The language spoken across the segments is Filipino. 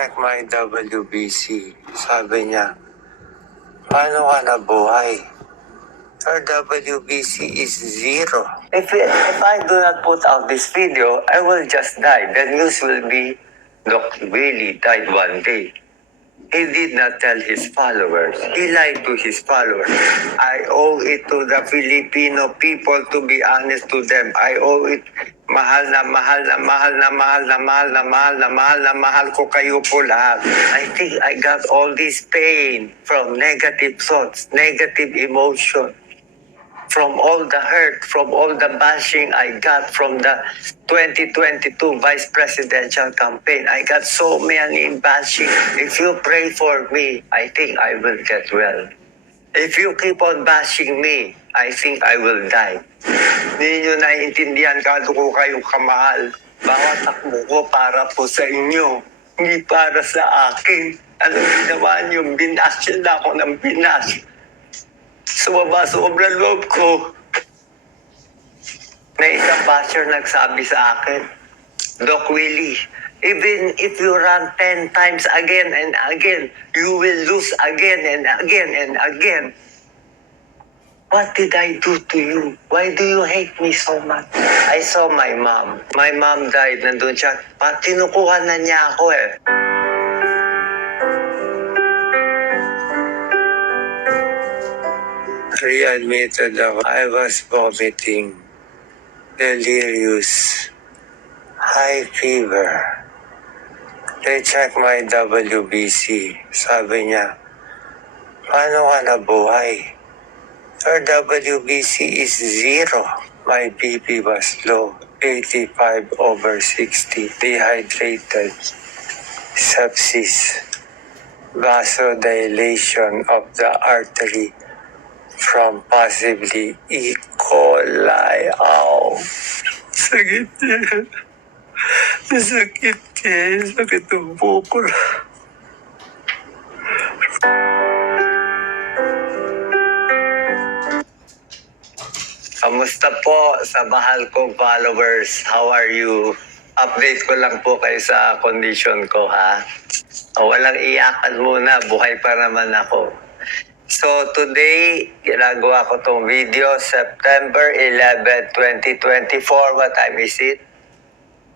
check my WBC. Sabi niya, paano ka nabuhay? Our WBC is zero. If I do not put out this video, I will just die. The news will be, Doc Willie died one day. He did not tell his followers. He lied to his followers. I owe it to the Filipino people to be honest to them. I owe it. Mahal ko kayo po lahat. I think I got all this pain from negative thoughts, negative emotion, from all the hurt, from all the bashing I got from the 2022 vice presidential campaign. I got so many bashing. If you pray for me, I think I will get well. If you keep on bashing me, I think I will die. Hindi nyo naiintindihan kado ko kayong kamahal. Bawat takbo ko para po sa inyo, hindi para sa akin. Anong ginawa nyo? Binasya na ako ng binas. Sumaba sobrang loob ko. May isang basher nagsabi sa akin, Doc Willie, even if you run 10 times again and again, you will lose again and again and again. What did I do to you? Why do you hate me so much? I saw my mom. My mom died. Nandun siya. Tinukuhan na niya ako eh. Readmitted ako. I was vomiting, delirious, high fever. They checked my WBC. Sabi niya, paano ka nabuhay? Your WBC is zero. My BP was low, 85/60, dehydrated, sepsis, vasodilation of the artery, from possibly E. coli. Ow! Sakit niya. Sakit niya. Sakit ang buko. Kamusta po sa mahal kong followers? How are you? Update ko lang po kayo sa condition ko, ha? Walang iyakan muna. Buhay pa naman ako. So today, ginagawa ko tong video, September 11, 2024. What time is it?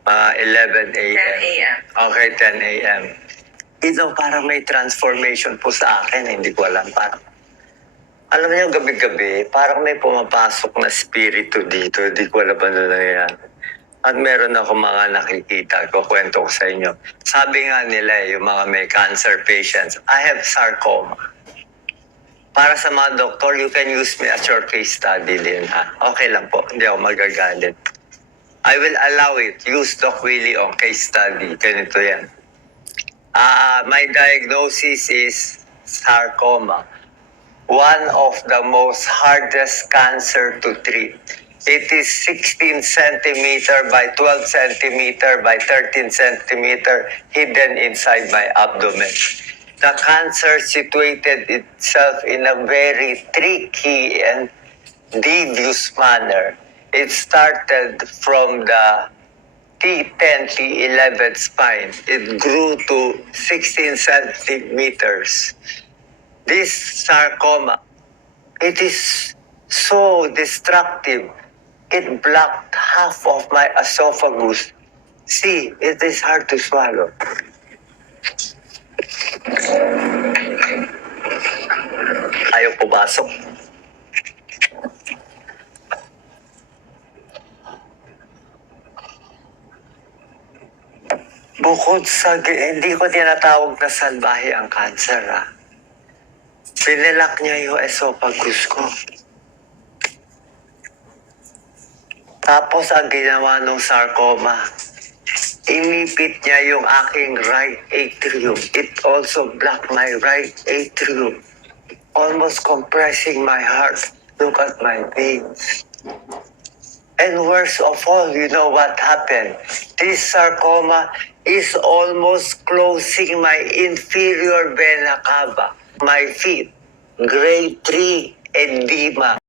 11 a.m. 10 a.m. Okay, 10 a.m. Ito parang may transformation po sa akin. Hindi ko alam. Parang, alam niyo, gabi-gabi, parang may pumapasok na spirito dito. Hindi ko alam ano na yan. At meron ako mga nakikita. Kukwento ko sa inyo. Sabi nga nila, yung mga may cancer patients, I have sarcoma. Para sa mga doktor, you can use me as your case study din, ha? Okay lang po, hindi ako magagalit. I will allow it. Use Doc Willie on case study. Ganito yan. My diagnosis is sarcoma. One of the most hardest cancer to treat. It is 16 centimeter by 12 centimeter by 13 centimeter hidden inside my abdomen. The cancer situated itself in a very tricky and devious manner. It started from the T10, T11 spine. It grew to 16 centimeters. This sarcoma, it is so destructive. It blocked half of my esophagus. See, it is hard to swallow. Ayaw pumasok. Bukod sa, hindi ko tinatawag na salbahe ang cancer, ha? Pinilak niya yung esophagus ko. Tapos ang ginawa ng sarcoma, inipit niya yung aking right atrium. It also blocked my right atrium, almost compressing my heart. Look at my veins. And worst of all, you know what happened? This sarcoma is almost closing my inferior vena cava, my feet, grade 3 edema.